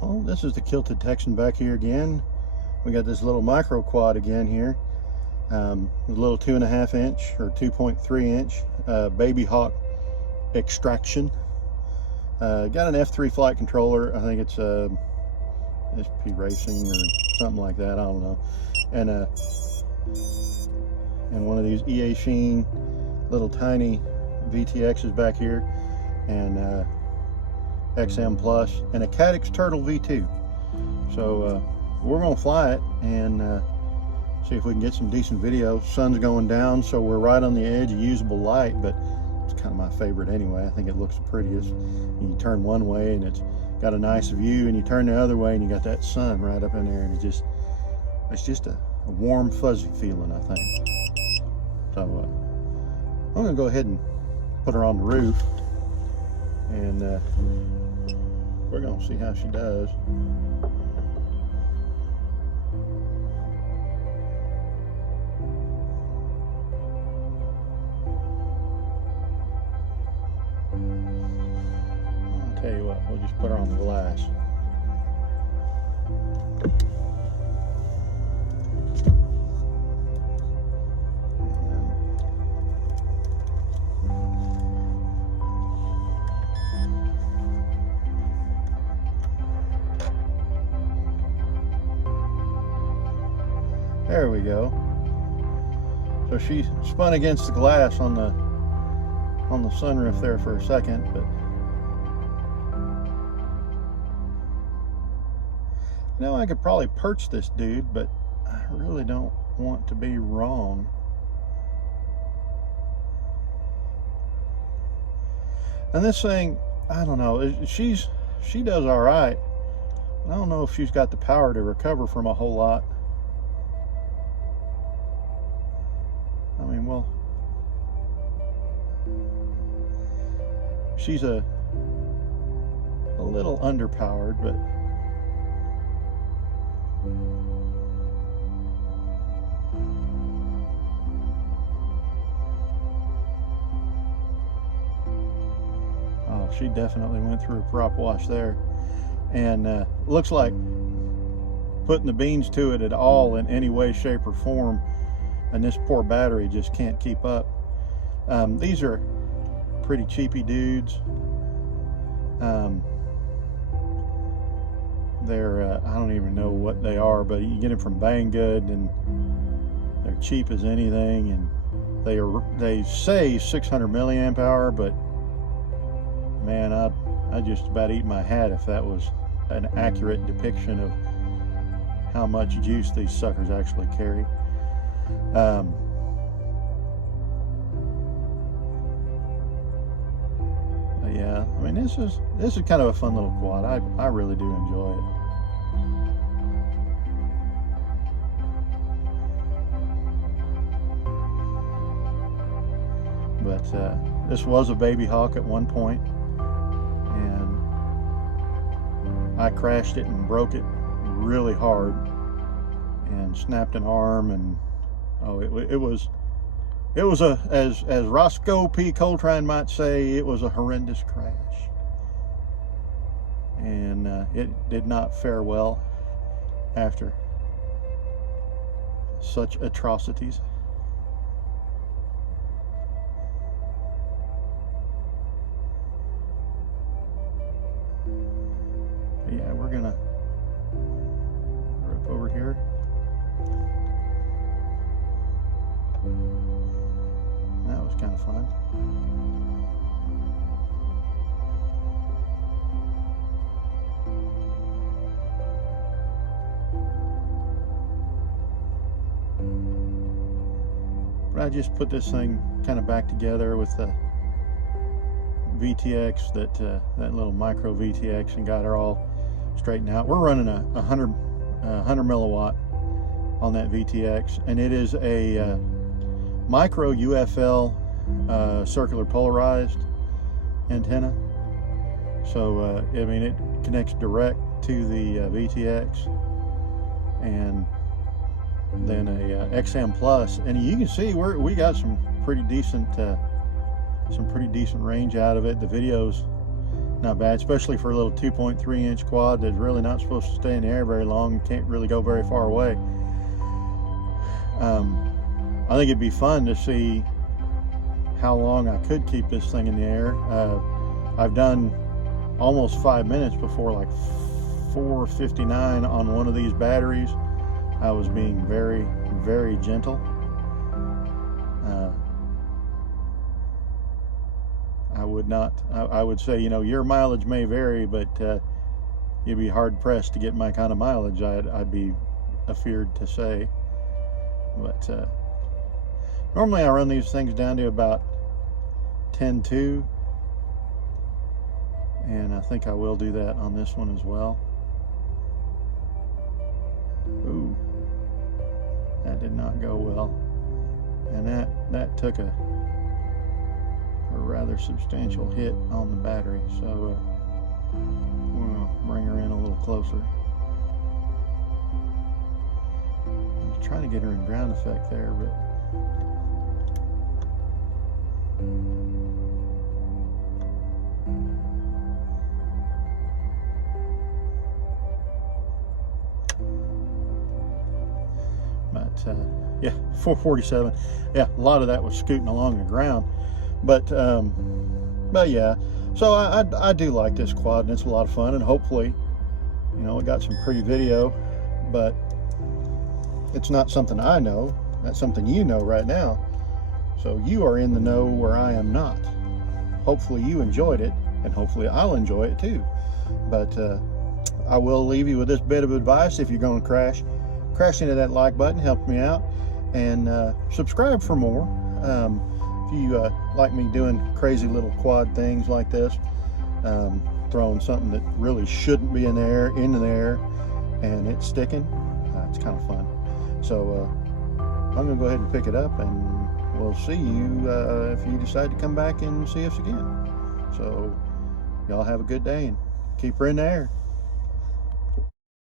Well, this is the Kilted Texan back here again. We got this little micro quad again here. A little 2.5 inch or 2.3 inch Babyhawk extraction. Got an F3 flight controller. I think it's SP Racing or something like that. I don't know. And one of these Eachine little tiny VTXs back here, and XM Plus, and a Caddx Turtle V2. So we're gonna fly it and see if we can get some decent video. Sun's going down, so we're right on the edge of usable light, but it's kind of my favorite anyway. I think it looks the prettiest. You turn one way and it's got a nice view, and you turn the other way and you got that sun right up in there, and it's just a warm, fuzzy feeling, I think. So I'm gonna go ahead and put her on the roof, and we're gonna see how she does. I'll tell you what, we'll just put her on the glass. There we go. So she spun against the glass on the sunroof there for a second, but you know, I could probably perch this dude, but I really don't want to be wrong. And this thing, I don't know, she does all right. I don't know if she's got the power to recover from a whole lot. I mean, well, she's a little underpowered, but oh, she definitely went through a prop wash there, and looks like putting the beans to it at all in any way, shape, or form, and this poor battery just can't keep up. These are pretty cheapy dudes. They're I don't even know what they are, but you get them from Banggood, and they're cheap as anything, and they say 600 milliamp hour, but man, I just about eat my hat if that was an accurate depiction of how much juice these suckers actually carry. Yeah, I mean, this is kind of a fun little quad. I really do enjoy it. But this was a Babyhawk at one point, and I crashed it and broke it really hard and snapped an arm, and oh, it was a, as Roscoe P. Coltrane might say, it was a horrendous crash, and it did not fare well after such atrocities. But yeah, we're up over here. That was kind of fun. But I just put this thing kind of back together with the VTX, that little micro VTX, and got her all straightened out. We're running a 100 milliwatt on that VTX, and it is a micro UFL circular polarized antenna. So I mean, it connects direct to the VTX, and then a XM Plus, and you can see we got some pretty decent range out of it. The video's not bad, especially for a little 2.3 inch quad that's really not supposed to stay in the air very long and can't really go very far away. I think it'd be fun to see how long I could keep this thing in the air. I've done almost 5 minutes before, like 4:59 on one of these batteries. I was being very, very gentle. I would say, you know, your mileage may vary, but you'd be hard pressed to get my kind of mileage, I'd be afeared to say. But normally I run these things down to about 10.2, and I think I will do that on this one as well. Ooh, that did not go well, and that took a rather substantial hit on the battery, so we're gonna bring her in a little closer. I was trying to get her in ground effect there, but yeah, 447. Yeah, a lot of that was scooting along the ground, but yeah. So I do like this quad, and it's a lot of fun, and hopefully, you know, it got some pretty video, but it's not something I know. That's something you know right now. So you are in the know where I am not. Hopefully you enjoyed it, and hopefully I'll enjoy it too. But I will leave you with this bit of advice. If you're going to crash into that like button, help me out, and subscribe for more. If you like me doing crazy little quad things like this, throwing something that really shouldn't be in the air and it's sticking, it's kind of fun. So I'm gonna go ahead and pick it up, and we'll see you if you decide to come back and see us again. So y'all have a good day and keep her in the air.